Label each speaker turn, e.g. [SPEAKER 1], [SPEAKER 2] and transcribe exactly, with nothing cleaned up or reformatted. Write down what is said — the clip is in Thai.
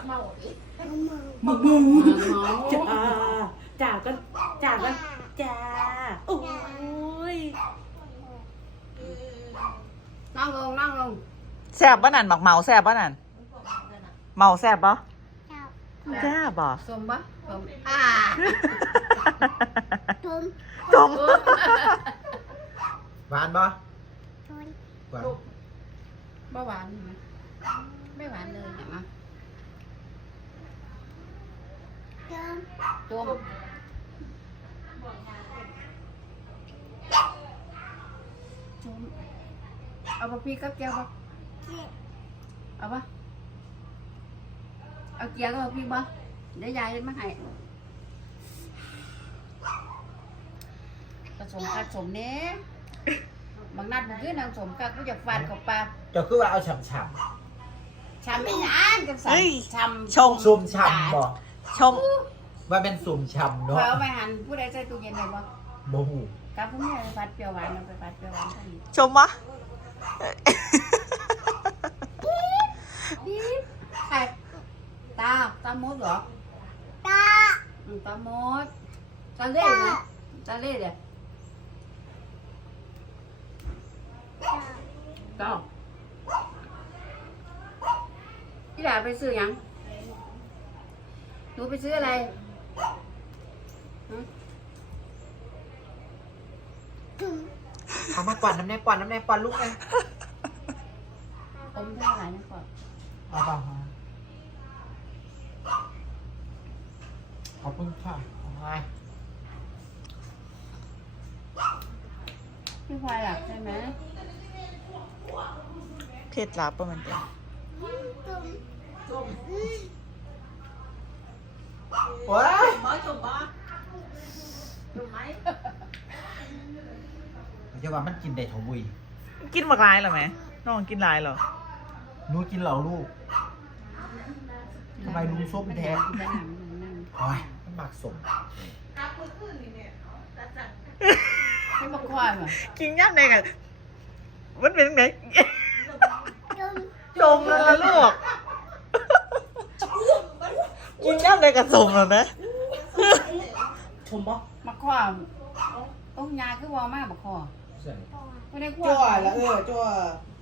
[SPEAKER 1] เมาอีก
[SPEAKER 2] มึงมึงจ้าจ้าก็จ้าก็จ้าโอ้ย
[SPEAKER 1] นั่งลงนั่งลง
[SPEAKER 3] แซ่บป่ะนั่นหมักเมาแซ่บป่ะนั่นเมาแซ่บป่ะแซ่บป่ะ
[SPEAKER 1] สมปะสมอ่า
[SPEAKER 3] จม
[SPEAKER 4] หวานปะหวาน
[SPEAKER 1] บ่หวานไม่หวานเลยเนี่ยมาจมจมเอาปะพี่กับแก้วปะเอาปะเอาเกียร์ก็เอาพี่ปะเดี๋ยวยายมาให้ผสมกัดสมเนี้ยบางนัดมันคือนางสมกัดก็อยากฟันกับปลา
[SPEAKER 4] เจะคือว่าเอาฉ่ำ
[SPEAKER 1] ช้ำไม่นานกันสันช้ำ
[SPEAKER 3] ชม
[SPEAKER 4] ๆซุ่มฉ่ำบ่
[SPEAKER 3] ชม
[SPEAKER 4] ว่าเป็นซุ่มฉ่ำ
[SPEAKER 1] พอ
[SPEAKER 4] เนาะ
[SPEAKER 1] เอาไปหั่นผู้ใดใส่ตู้เย็นได้บ่
[SPEAKER 4] โมหู
[SPEAKER 1] กับพวกนี้ไปผัดเปรี้ยวหวานเอาไปผัดเปรี้ยวหวานท่านนี้
[SPEAKER 3] ชมปะ
[SPEAKER 1] ดิใครตาตามดเหรอตาตามดตาเล่ไหมตาเล่เดี๋ยวตาพี่ดาไปซื้อยังหนูไปซื้ออะไร
[SPEAKER 4] เอามาก่อนน้ำแน่ก่อนน้ำแน่ก่อนลูกไง
[SPEAKER 1] ผมเท่าไหร่นะก่อน
[SPEAKER 4] เอาเปล่าฮะขอบคุณค่ะเอาไง
[SPEAKER 1] พี่พลอยหลับใช่ไหม
[SPEAKER 3] เพศลับป่ะมันเป็น
[SPEAKER 4] โอ้ย
[SPEAKER 2] บอชมบอชมไหม
[SPEAKER 4] จะว่ามันกินได้ถบุย
[SPEAKER 3] กินหมากลายเหรอไหมน้องกินลายเหรอ
[SPEAKER 4] หนูกินเหล่าลูกทำไมลุงส้มแท้
[SPEAKER 1] ไปหนังนั่ง
[SPEAKER 4] โอ้ยมันหมักสม
[SPEAKER 1] ให้มาคอยมา
[SPEAKER 3] กินย่ำไหนกันมันเป็นยังไงจมแล้วนะลูกกินย่ำไหนกับสมแล้วนะ
[SPEAKER 2] ชมปะ
[SPEAKER 1] มาคอยต้องยาคือวอมากมาคอ
[SPEAKER 4] ใช่
[SPEAKER 1] ไม่ได้คอ
[SPEAKER 2] จ้วแล้วเออจ้ว